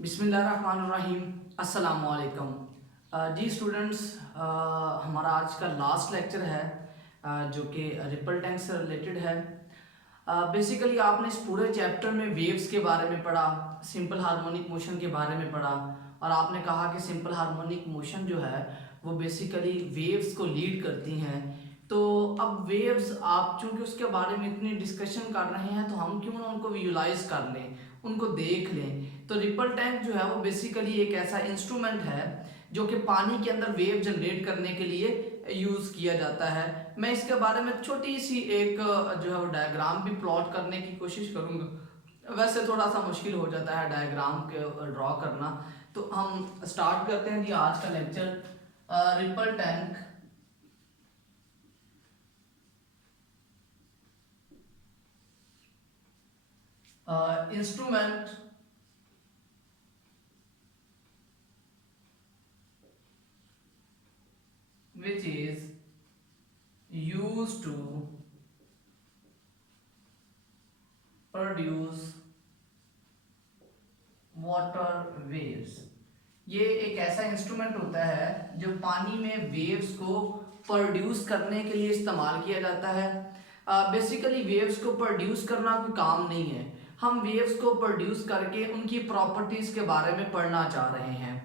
बिस्मिल्लाहिर्रहमानिर्रहीम। अस्सलाम वालेकुम। जी स्टूडेंट्स, हमारा आज का लास्ट लेक्चर है जो कि रिपल टैंक से रिलेटेड है। बेसिकली आपने इस पूरे चैप्टर में वेव्स के बारे में पढ़ा, सिंपल हार्मोनिक मोशन के बारे में पढ़ा और आपने कहा कि सिंपल हार्मोनिक मोशन जो है वो बेसिकली वेव्स को लीड करती हैं। तो अब वेव्स आप चूंकि उसके बारे में इतनी डिस्कशन कर रहे हैं तो हम क्यों ना उनको विजुलाइज कर लें, उनको देख लें। तो रिपल टैंक जो है वो बेसिकली एक ऐसा इंस्ट्रूमेंट है जो कि पानी के अंदर वेव जनरेट करने के लिए यूज़ किया जाता है। मैं इसके बारे में छोटी सी एक जो है वो डायग्राम भी प्लॉट करने की कोशिश करूँगा। वैसे थोड़ा सा मुश्किल हो जाता है डायग्राम के ड्रॉ करना। तो हम स्टार्ट करते हैं जी आज का lecture. Ripple tank instrument which is used to produce water waves. ये एक ऐसा इंस्ट्रूमेंट होता है जो पानी में वेव्स को प्रोड्यूस करने के लिए इस्तेमाल किया जाता है। बेसिकली वेव्स को प्रोड्यूस करना कोई काम नहीं है, हम वेव्स को प्रोड्यूस करके उनकी प्रॉपर्टीज के बारे में पढ़ना चाह रहे हैं।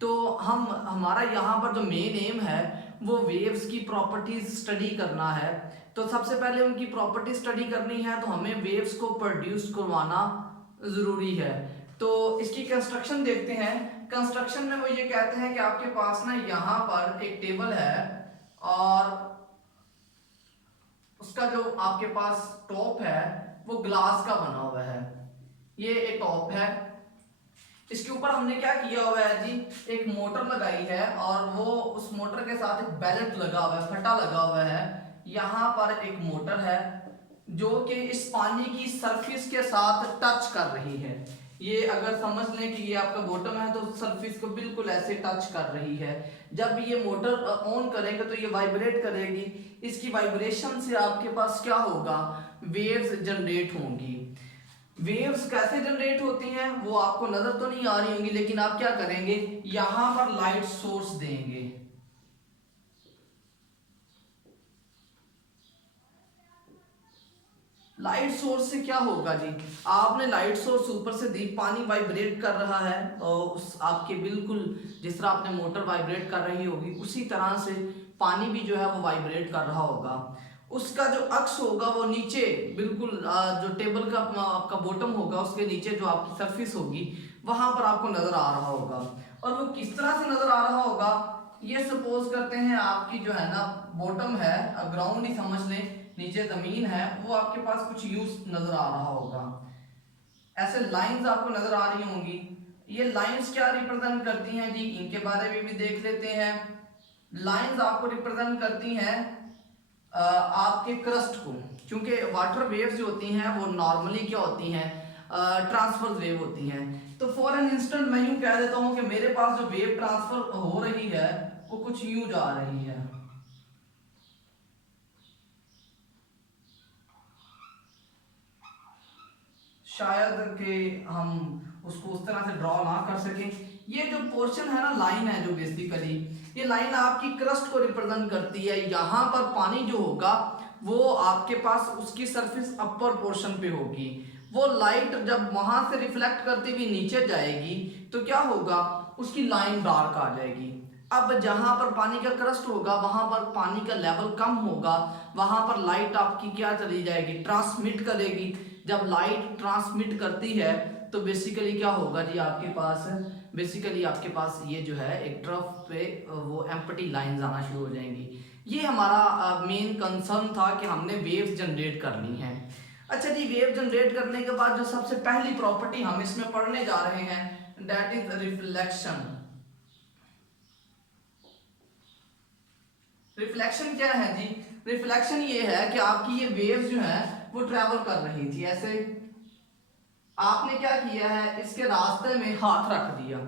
तो हमारा यहाँ पर जो मेन एम है वो वेव्स की प्रॉपर्टीज स्टडी करना है। तो सबसे पहले उनकी प्रॉपर्टी स्टडी करनी है तो हमें वेव्स को प्रोड्यूस करवाना ज़रूरी है। तो इसकी कंस्ट्रक्शन देखते हैं। कंस्ट्रक्शन में वो ये कहते हैं कि आपके पास ना यहाँ पर एक टेबल है और उसका जो आपके पास टॉप है वो ग्लास का बना हुआ है। ये एक टॉप है, इसके ऊपर हमने क्या किया हुआ है जी, एक मोटर लगाई है और वो उस मोटर के साथ एक बेलेट लगा हुआ है, फटा लगा हुआ है। यहाँ पर एक मोटर है जो कि इस पानी की सरफेस के साथ टच कर रही है। ये अगर समझ लें कि ये आपका बॉटम है तो सरफेस को बिल्कुल ऐसे टच कर रही है। जब ये मोटर ऑन करेंगे तो ये वाइब्रेट करेगी। इसकी वाइब्रेशन से आपके पास क्या होगा, वेव्स जनरेट होंगी। वेव्स कैसे जनरेट होती हैं वो आपको नजर तो नहीं आ रही होंगी, लेकिन आप क्या करेंगे, यहां पर लाइट सोर्स देंगे। लाइट सोर्स से क्या होगा जी, आपने लाइट सोर्स ऊपर से दी, पानी वाइब्रेट कर रहा है और उस आपके बिल्कुल जिस तरह आपने मोटर वाइब्रेट कर रही होगी उसी तरह से पानी भी जो है वो वाइब्रेट कर रहा होगा। उसका जो अक्स होगा वो नीचे बिल्कुल जो टेबल का आपका बॉटम होगा उसके नीचे जो आपकी सरफेस होगी वहां पर आपको नजर आ रहा होगा। और वो किस तरह से नजर आ रहा होगा, ये सपोज करते हैं आपकी जो है ना बॉटम है, ग्राउंड ही समझ लें, नीचे जमीन है, वो आपके पास कुछ यूज नजर आ रहा होगा। ऐसे लाइंस आपको नजर आ रही होंगी। ये लाइंस क्या रिप्रेजेंट करती हैं जी, इनके बारे में भी देख लेते हैं। लाइंस आपको रिप्रेजेंट करती हैं आपके क्रस्ट को। क्योंकि वाटर वेव्स जो होती हैं वो नॉर्मली क्या होती हैं, ट्रांसफर वेव होती हैं। तो फॉर एन इंस्टेंट मैं यूं कह देता हूं कि मेरे पास जो वेव ट्रांसफर हो रही है वो कुछ यूं जा रही है। शायद कि हम उसको उस तरह से ड्रॉ ना कर सकें। ये जो पोर्शन है ना, लाइन है जो बेसिकली ये लाइन आपकी क्रस्ट को रिप्रेजेंट करती है। यहाँ पर पानी जो होगा वो आपके पास उसकी सरफेस अपर पोर्शन पे होगी। वो लाइट जब वहां से रिफ्लेक्ट करती हुई नीचे जाएगी तो क्या होगा, उसकी लाइन डार्क आ जाएगी। अब जहां पर पानी का क्रस्ट होगा वहां पर पानी का लेवल कम होगा, वहां पर लाइट आपकी क्या चली जाएगी, ट्रांसमिट करेगी। जब लाइट ट्रांसमिट करती है तो बेसिकली क्या होगा जी, आपके पास बेसिकली आपके पास ये जो है एक तरफ पे वो एम्प्टी लाइंस आना शुरू हो जाएंगी। ये हमारा मेन कंसर्न था कि हमने वेव्स जनरेट करनी है। अच्छा जी, वेव जनरेट करने के बाद जो सबसे पहली प्रॉपर्टी हम इसमें पढ़ने जा रहे हैं दैट इज रिफ्लेक्शन। रिफ्लेक्शन क्या है जी, रिफ्लेक्शन ये है कि आपकी ये वेव्स जो है वो ट्रेवल कर रही थी ऐसे, आपने क्या किया है, इसके रास्ते में हाथ रख दिया।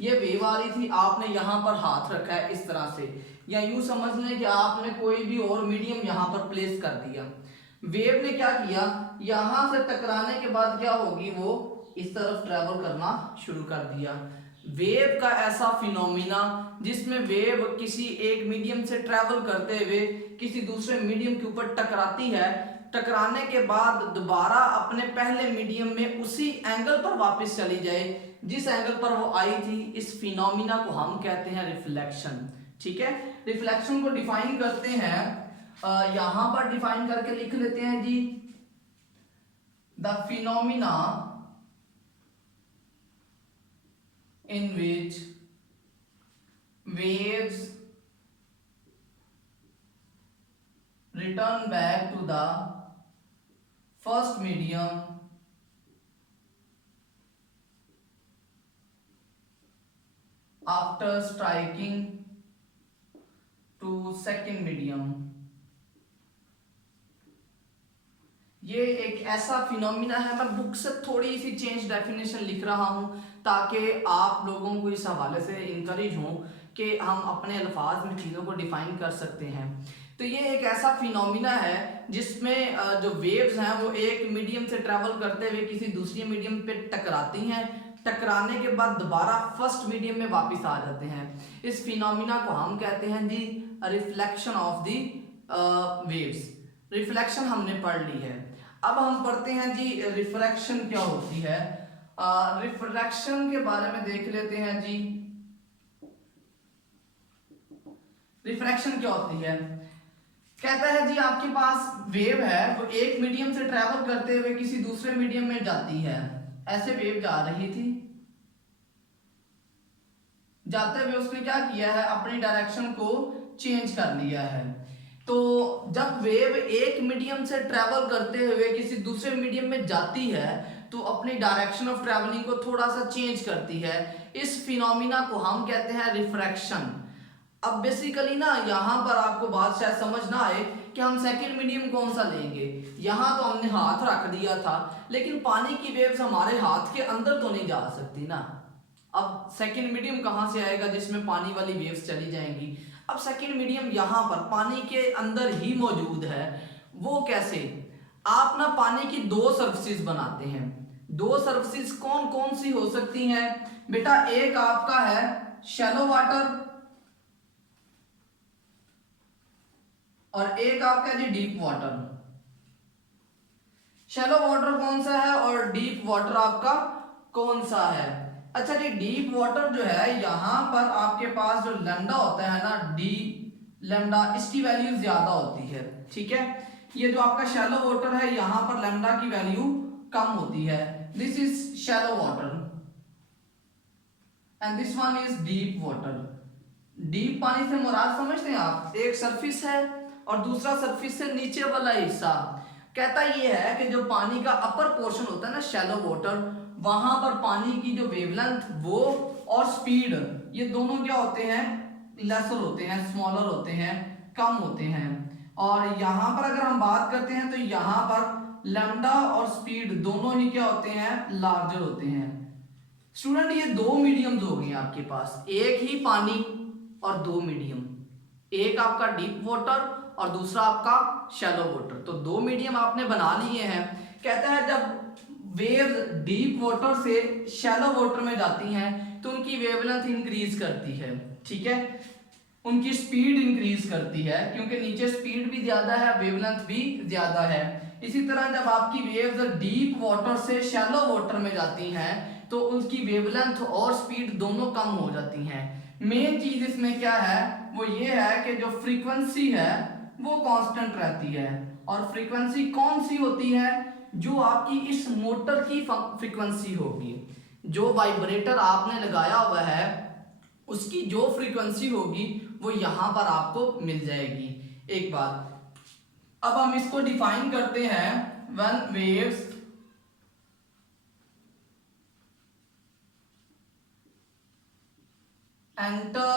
ये वेव आ रही थी, आपने यहाँ पर हाथ रखा है इस तरह से, या यूं समझ लें कि आपने कोई भी और मीडियम यहाँ पर प्लेस कर दिया। वेव ने क्या किया, यहां से टकराने के बाद क्या होगी, वो इस तरफ ट्रेवल करना शुरू कर दिया। वेव का ऐसा फिनोमिना जिसमें वेव किसी एक मीडियम से ट्रेवल करते हुए किसी दूसरे मीडियम के ऊपर टकराती है, टकराने के बाद दोबारा अपने पहले मीडियम में उसी एंगल पर वापस चली जाए जिस एंगल पर वो आई थी, इस फिनोमिना को हम कहते हैं रिफ्लेक्शन। ठीक है, रिफ्लेक्शन को डिफाइन करते हैं, यहां पर डिफाइन करके लिख लेते हैं जी, the phenomena in which waves return back to the first medium after striking to second medium। ये एक ऐसा फिनोमिना है, मैं बुक से थोड़ी सी चेंज डेफिनेशन लिख रहा हूं ताकि आप लोगों को इस हवाले से इंकरेज हो कि हम अपने अल्फाज में चीज़ों को डिफाइन कर सकते हैं। तो ये एक ऐसा फिनोमिना है जिसमें जो वेव्स हैं वो एक मीडियम से ट्रैवल करते हुए किसी दूसरी मीडियम पे टकराती हैं, टकराने के बाद दोबारा फर्स्ट मीडियम में वापस आ जाते हैं। इस फिनोमिना को हम कहते हैं जी reflection of the waves. Reflection हमने पढ़ ली है, अब हम पढ़ते हैं जी रिफ्रैक्शन क्या होती है। रिफ्रैक्शन के बारे में देख लेते हैं जी। रिफ्रैक्शन क्या होती है, कहता है जी आपके पास वेव है, वो एक मीडियम से ट्रैवल करते हुए किसी दूसरे मीडियम में जाती है। ऐसे वेव जा रही थी, जाते हुए उसने क्या किया है, अपनी डायरेक्शन को चेंज कर लिया है। तो जब वेव एक मीडियम से ट्रैवल करते हुए किसी दूसरे मीडियम में जाती है तो अपनी डायरेक्शन ऑफ ट्रैवलिंग को थोड़ा सा चेंज करती है। इस फिनोमिना को हम कहते हैं रिफ्रैक्शन। अब बेसिकली ना यहाँ पर आपको बात शायद समझ ना आए कि हम सेकंड मीडियम कौन सा लेंगे। यहाँ तो हमने हाथ रख दिया था, लेकिन पानी की वेव्स हमारे हाथ के अंदर तो नहीं जा सकती ना। अब सेकंड मीडियम कहाँ से आएगा जिसमें पानी वाली वेव्स चली जाएंगी। अब सेकंड मीडियम यहाँ पर पानी के अंदर ही मौजूद है। वो कैसे, आप ना पानी की दो सरफेसेस बनाते हैं। दो सरफेसेस कौन कौन सी हो सकती हैं बेटा, एक आपका है शैलो वाटर और एक आपका जी डीप वाटर। शैलो वाटर कौन सा है और डीप वाटर आपका कौन सा है। अच्छा जी, डीप वाटर जो है यहाँ पर आपके पास जो लैम्डा होता है ना, डी लैम्डा, इसकी वैल्यू ज्यादा होती है। ठीक है, ये जो आपका शैलो वाटर है यहाँ पर लैम्डा की वैल्यू कम होती है। This is shallow water and this one is deep water. Deep पानी से मुराद समझते हैं आप, एक सरफेस है और दूसरा सरफेस से नीचे वाला हिस्सा। कहता ये है कि जो पानी का अपर पोर्शन होता है ना शैलो वाटर, वहां पर पानी की जो वेवलेंथ वो और स्पीड, ये दोनों क्या होते हैं, लेसर होते हैं, स्मॉलर होते हैं, कम होते हैं। और यहाँ पर अगर हम बात करते हैं तो यहाँ पर लैम्डा और स्पीड दोनों ही क्या होते हैं, लार्जर होते हैं। स्टूडेंट ये दो मीडियम्स हो गए आपके पास, एक ही पानी और दो मीडियम, एक आपका डीप वाटर और दूसरा आपका शैलो वाटर। तो दो मीडियम आपने बना लिए हैं। कहता है जब वेव्स डीप वाटर से शैलो वाटर में जाती हैं तो उनकी वेवलेंथ इंक्रीज करती है। ठीक है, उनकी स्पीड इंक्रीज करती है क्योंकि नीचे स्पीड भी ज्यादा है, वेवलेंथ भी ज्यादा है। इसी तरह जब आपकी वेव्स डीप वाटर से शैलो वाटर में जाती हैं तो उसकी वेवलेंथ और स्पीड दोनों कम हो जाती हैं। मेन चीज इसमें क्या है, वो ये है कि जो फ्रीक्वेंसी है वो कांस्टेंट रहती है। और फ्रीक्वेंसी कौन सी होती है, जो आपकी इस मोटर की फ्रीक्वेंसी होगी। जो वाइब्रेटर आपने लगाया हुआ है उसकी जो फ्रीक्वेंसी होगी वो यहां पर आपको मिल जाएगी। एक बात, अब हम इसको डिफाइन करते हैं, when waves enter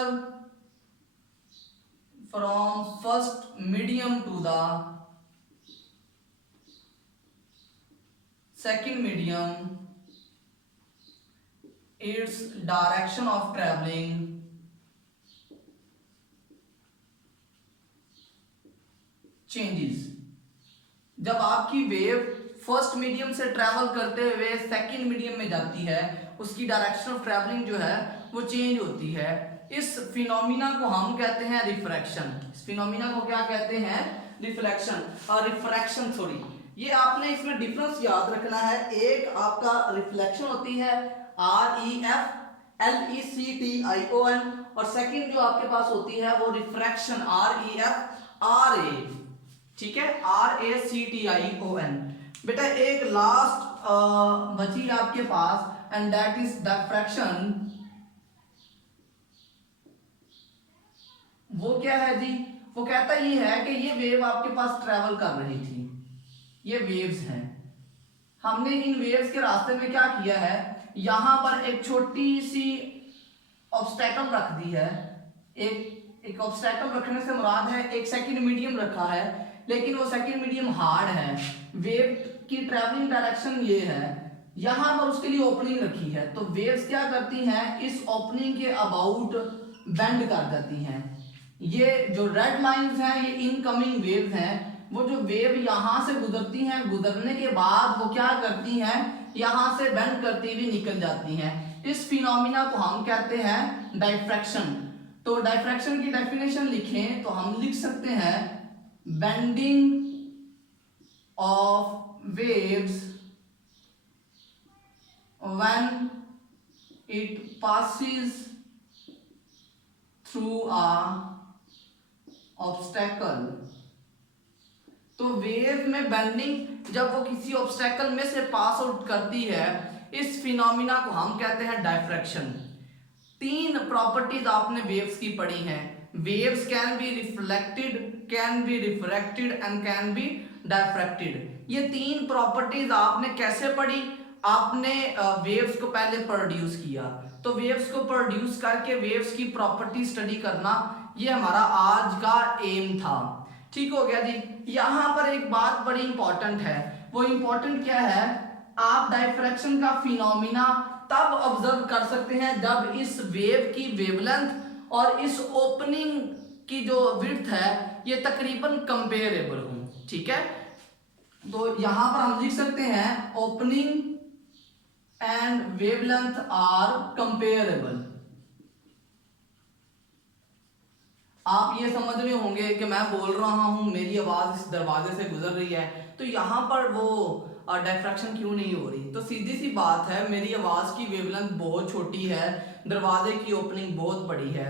from first medium to the second medium, its direction of traveling changes। जब आपकी वेव फर्स्ट मीडियम से ट्रैवल करते हुए सेकंड मीडियम में जाती है, उसकी डायरेक्शन ऑफ ट्रैवलिंग जो है वो चेंज होती है। इस फिनोमिना को हम कहते हैं रिफ्रैक्शन। इस फिनोमिना को क्या कहते हैं? रिफ्लेक्शन और रिफ्रैक्शन। सॉरी, ये आपने इसमें डिफरेंस याद रखना है। एक आपका रिफ्लेक्शन होती है REFLECTION, और सेकंड जो आपके पास होती है वो रिफ्रैक्शन REFRA, ठीक है, RACTION। बेटा एक लास्ट बची आपके पास एंड दैट इज डिफ्रैक्शन। वो क्या है जी? वो कहता ये है कि ये वेव आपके पास ट्रेवल कर रही थी, ये वेव्स हैं, हमने इन वेव्स के रास्ते में क्या किया है, यहां पर एक छोटी सी ऑब्स्टेकल रख दी है। एक ऑब्स्टेकल रखने से मुराद है एक सेकंड मीडियम रखा है, लेकिन वो सेकंड मीडियम हार्ड है, वेव की ट्रैवलिंग डायरेक्शन ये है, यहां पर उसके लिए ओपनिंग रखी है। तो वेव्स क्या करती हैं, इस ओपनिंग के अबाउट बेंड कर जाती हैं। ये जो रेड लाइंस हैं ये इनकमिंग वेव्स हैं। वो जो वेव यहां से गुजरती हैं, गुजरने के बाद वो क्या करती हैं, यहां से बेंड करती हुई निकल जाती हैं। इस फिनोमिना को हम कहते हैं डायफ्रैक्शन। तो डायफ्रैक्शन की डेफिनेशन लिखें तो हम लिख सकते हैं bending of waves when it passes through a obstacle. तो वेव में बेंडिंग जब वो किसी ऑब्स्टेकल में से पास आउट करती है, इस फिनोमिना को हम कहते हैं डायफ्रैक्शन। तीन प्रॉपर्टीज आपने वेव्स की पढ़ी हैं। Waves can be reflected, can be refracted and can be diffracted. ये तीन प्रॉपर्टीज आपने कैसे पढ़ी? आपने वेव्स को पहले प्रोड्यूस किया, तो वेव्स को प्रोड्यूस करके वेव्स की प्रॉपर्टी स्टडी करना, ये हमारा आज का एम था। ठीक हो गया जी। यहां पर एक बात बड़ी इंपॉर्टेंट है, वो इंपॉर्टेंट क्या है, आप डायफ्रैक्शन का फिनोमिना तब ऑब्जर्व कर सकते हैं जब इस वेव की वेवलेंथ और इस ओपनिंग की जो विड्थ है ये तकरीबन कंपेरेबल हो। ठीक है, तो यहां पर हम लिख सकते हैं opening and wavelength are comparable. आप ये समझ रहे होंगे कि मैं बोल रहा हूं, मेरी आवाज इस दरवाजे से गुजर रही है, तो यहां पर वो डायफ्रैक्शन क्यों नहीं हो रही? तो सीधी सी बात है, मेरी आवाज की वेवलेंथ बहुत छोटी है, दरवाजे की ओपनिंग बहुत बड़ी है।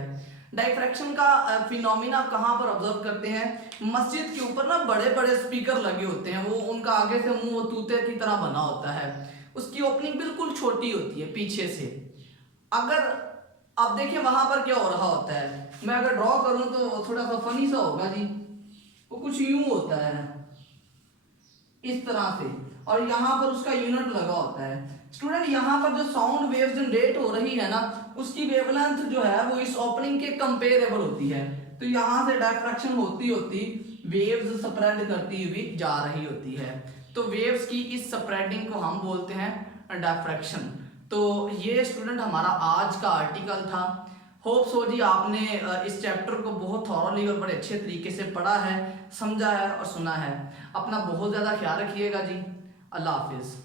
डायफ्रैक्शन का फिनोमिना कहां पर ऑब्जर्व करते हैं? मस्जिद के ऊपर ना बड़े बड़े स्पीकर लगे होते हैं, वो उनका आगे से मुंह तूते की तरह बना होता है, उसकी ओपनिंग बिल्कुल छोटी होती है पीछे से। अगर अब देखिए वहां पर क्या हो रहा होता है, मैं अगर ड्रॉ करूं तो थोड़ा सा फनी सा होगा जी, वो कुछ यूं होता है इस तरह से, और यहाँ पर उसका यूनिट लगा होता है। स्टूडेंट यहाँ पर जो साउंड वेव जनरेट हो रही है ना, उसकी वेवलेंथ जो है वो इस ओपनिंग के कंपेरेबल होती है। तो यहाँ से डायफ्रैक्शन होती होती वेव्स स्प्रेड करती हुई जा रही होती है। तो वेव्स की इस स्प्रेडिंग को हम बोलते हैं डायफ्रैक्शन। तो ये स्टूडेंट हमारा आज का आर्टिकल था। होप सो जी आपने इस चैप्टर को बहुत थॉरली और बड़े अच्छे तरीके से पढ़ा है, समझा है और सुना है। अपना बहुत ज़्यादा ख्याल रखिएगा जी। अल्लाह हाफिज़।